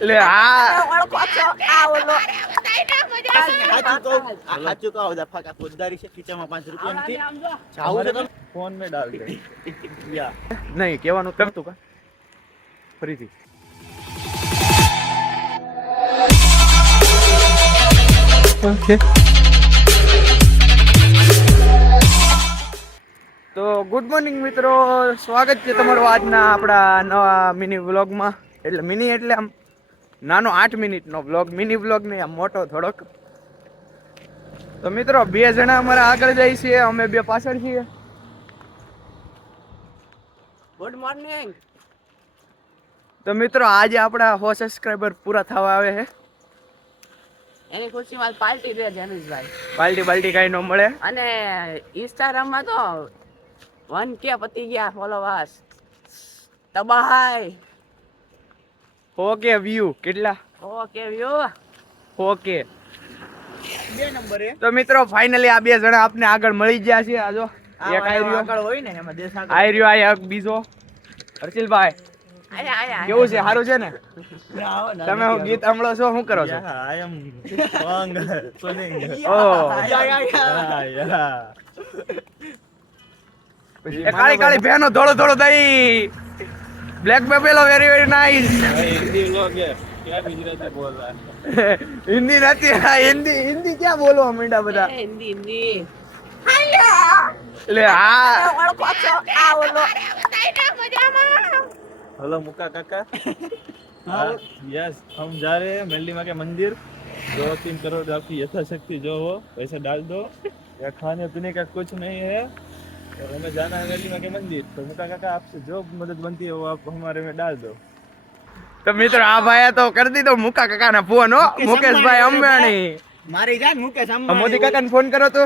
લે આ ઓળખો છો આ ઓલો સાચું કહો ફાકા ખુદદારી છે ખીચામાં પાંચ રૂપિયા નથી જાવું છે તમે ફોન મેં ડાલ દે નહીં કહેવાનું કેમ તું કા? ફરીથી. ઓકે. તો ગુડ મોર્નિંગ મિત્રો સ્વાગત છે તમારું આજના આપણા નવા મિની વ્લોગમાં. એટલે મિની એટલે આમ નાનો આઠ મિનિટનો વ્લોગ મિની વ્લોગ નહીં આ મોટો થોડોક. તો મિત્રો બે જણા અમારા આગળ જાય છે અમે બે પાછળ છીએ. ગુડ મોર્નિંગ તો મિત્રો આજે આપણા હો સબસ્ક્રાઈબર પૂરા થવા આવે છે. એની ખુશીમાં પાર્ટી દે જનુષભાઈ બાલ્ટી પાલટી કાંઈ ન મળે. અને ઇન્સ્ટાગ્રામમાં તો વન કે પતી ગયા ફોલોવર્સ તબાહાઈ ઓકે વ્યૂ કેટલા? Okay view okay. બે નંબરે તો મિત્રો ફાઇનલી આ બે જણા આપને આગળ મળી ગયા છે. આ જો એક આઈ રહ્યો. આગળ હોય ને એમાં દેશ આગળ. આઈ રહ્યો આ એક બીજો. હર્ષિલભાઈ આયા આયા કેવું છે? સારું છે ને? તમે હું ગીત સાંભળો છો? શું કરો છો? ઓ. એ કાળી કાળી ભેનો ધોળો ધોળો દઈ બ્લેક પેપેલો વેરી વેરી નાઇસ भाई हिंदी लोग है क्या गुजराती बोल रहा है હિન્દી નથી હા હિન્દી હિન્દી ક્યાં બોલવા માંડ્યા બધા એ હિન્દી હિન્દી એટલે આ ઓળખો છો આ ઓલો हेलो मुक्का काका हाँ, यस हम जा रहे हैं मेल्ली माँ के मंदिर दो तीन करोड़ आपकी यथाशक्ति जो हो वैसे डाल दो या खाने पीने का कुछ नहीं है और हमें जाना है मेल्ली माँ के मंदिर तो मुक्का काका आपसे जो मदद बनती है वो आप हमारे में डाल दो તો મિત્રો આ ભાઈએ તો કરી દીધો મુકા કાકાના ફોન હો મુકેશભાઈ અંબાણી મારી જાન મુકેશ આ અંબાણી. મોદી કાકાને ફોન કરો તો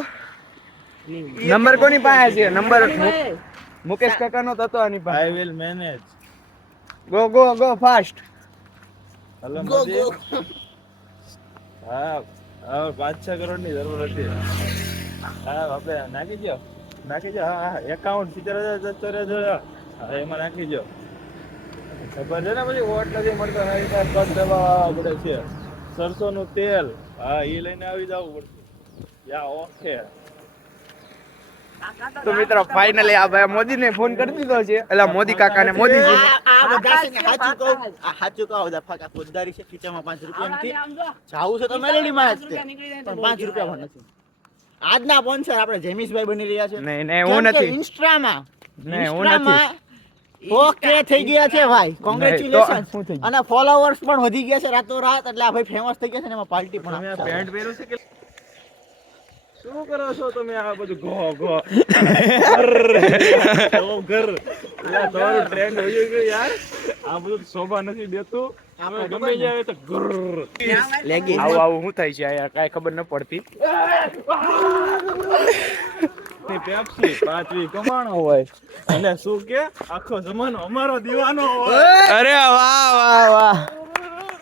નંબર કોની પાસે છે નંબર મુકેશ કાકાનો તો હતો આની પાસે I will manage go go go fast hello go, Modi go. હા હા પાંચ છ કરોડ ની જરૂર હતી હા આપણે નાખી દો નાખી દો. હા સિત્તેર હજાર સત્તર હજાર એમાં નાખી દો. ખબર છે ને પછી વોટ નથી મળતો. ને કદ દબાવવા પડે છે. સરસોનું તેલ. હા એ લઈને આવી જવું પડશે. યા ઓકે. તો મિત્રો ફાઇનલી આ ભાઈ મોદીને ફોન કરી દીધો છે. એટલે મોદી કાકાને મોદી જી. આ બધા છે ને સાચું કહું આ સાચું કહું બધા ફાકા ખુદદારી છે ખીચામાં 5 રૂપિયા નથી. જાવું છે તો મેલેડીમાં જ પણ પાંચ રૂપિયા પણ નથી. આજના સ્પોન્સર આપણે જેમીશભાઈ બની રહ્યા છે. નહીં નહીં હું નથી. ઇન્સ્ટામાં નહીં હું નથી. ઓકે થઈ ગયા છે ભાઈ. કોંગ્રેચ્યુલેશન? અને ફોલોવર્સ પણ વધી ગયા છે રાતો રાત એટલે આ ભાઈ ફેમસ થઈ ગયા છે ને એમાં પાર્ટી પણ તમે પેન્ટ પહેર્યું છે કે શું કરો છો તમે આ બધું? ઘો ઘો. ઓ ઘર. તમારું ટ્રેન્ડ હોય ગયું યાર. આ બધું શોભા નથી દેતું. ગમે જાય તો ઘર. Leggings. આવું આવું શું થાય છે યાર કાંઈ ખબર ન પડતી. પેપ્સી પાંચવી કમાણો હોય. અને શું કે? આખો જમાનો અમારો દીવાનો હોય. અરે વાહ વાહ વાહ.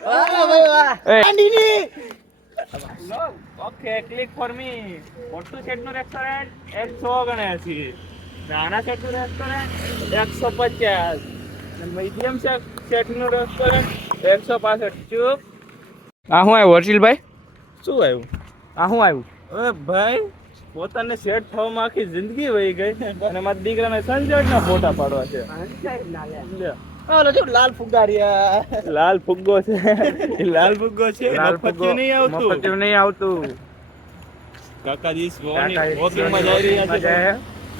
વાહ ભાઈ વાહ. એ. ઓકે ક્લિક ફોર મી મોટું સેટનું રેસ્ટોરન્ટ એકસો ઓગણએસી નાના સેટનું રેસ્ટોરન્ટ એકસો પચાસ. મીડિયમ સેટનું રેસ્ટોરન્ટ એકસો પાસઠ ચૂપ. આ શું આવ્યું હર્ષિલભાઈ શું આવ્યું? આ શું આવ્યું? અરે ભાઈ પોતાને સેટ થવામાં આખી જિંદગી વહી ગઈ અને મારા દીકરાને સનસેટના ફોટા પાડવા છે. લે. ઓલો જો લાલ ફુગારિયા લાલ ફુગ્ગો છે. લાલ ફુગ્ગો છે લાલ મફતિયું નહીં આવતું. મફતિયું નહીં આવતું. કાકાજી કાકા વોકિંગમાં જઈ રહ્યા છે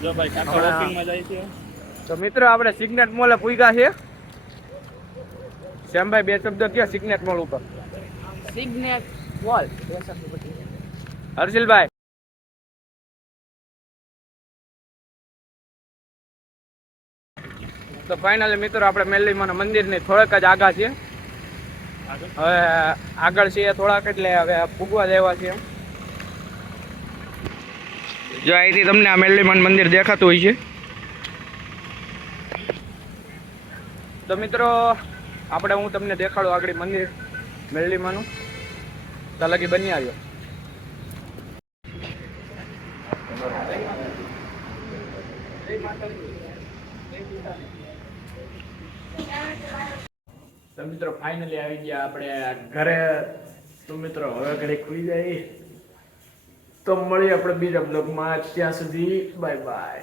જો ભાઈ કાકા વોકિંગમાં જાય છે. તો મિત્રો આપણે સિગ્નેટ મોલે પૂગ્યા છે શ્યામભાઈ બે શબ્દ કયો? સિગ્નેટ મોલ ઉપર. સિગ્નેટ વોલ હર્ષિલભાઈ. તો ફાઇનલી મિત્રો આપણે મંદિર મંદિરની થોડાક જ આગા છીએ. હવે આગળ છીએ થોડાક એટલે હવે ફૂગવા દેવા છે જો અહીંથી તમને આ મેલીમાન મંદિર દેખાતું હોય છે. તો મિત્રો આપણે હું તમને દેખાડું આગળ મંદિર મેરલીમાનું તલગી લગી બની આવ્યો તો મિત્રો ફાઇનલી આવી ગયા આપણે ઘરે. તો મિત્રો, હવે ઘરે ખુલી જાય. તો મળીએ આપણે બીજા બ્લોગમાં ત્યાં સુધી બાય બાય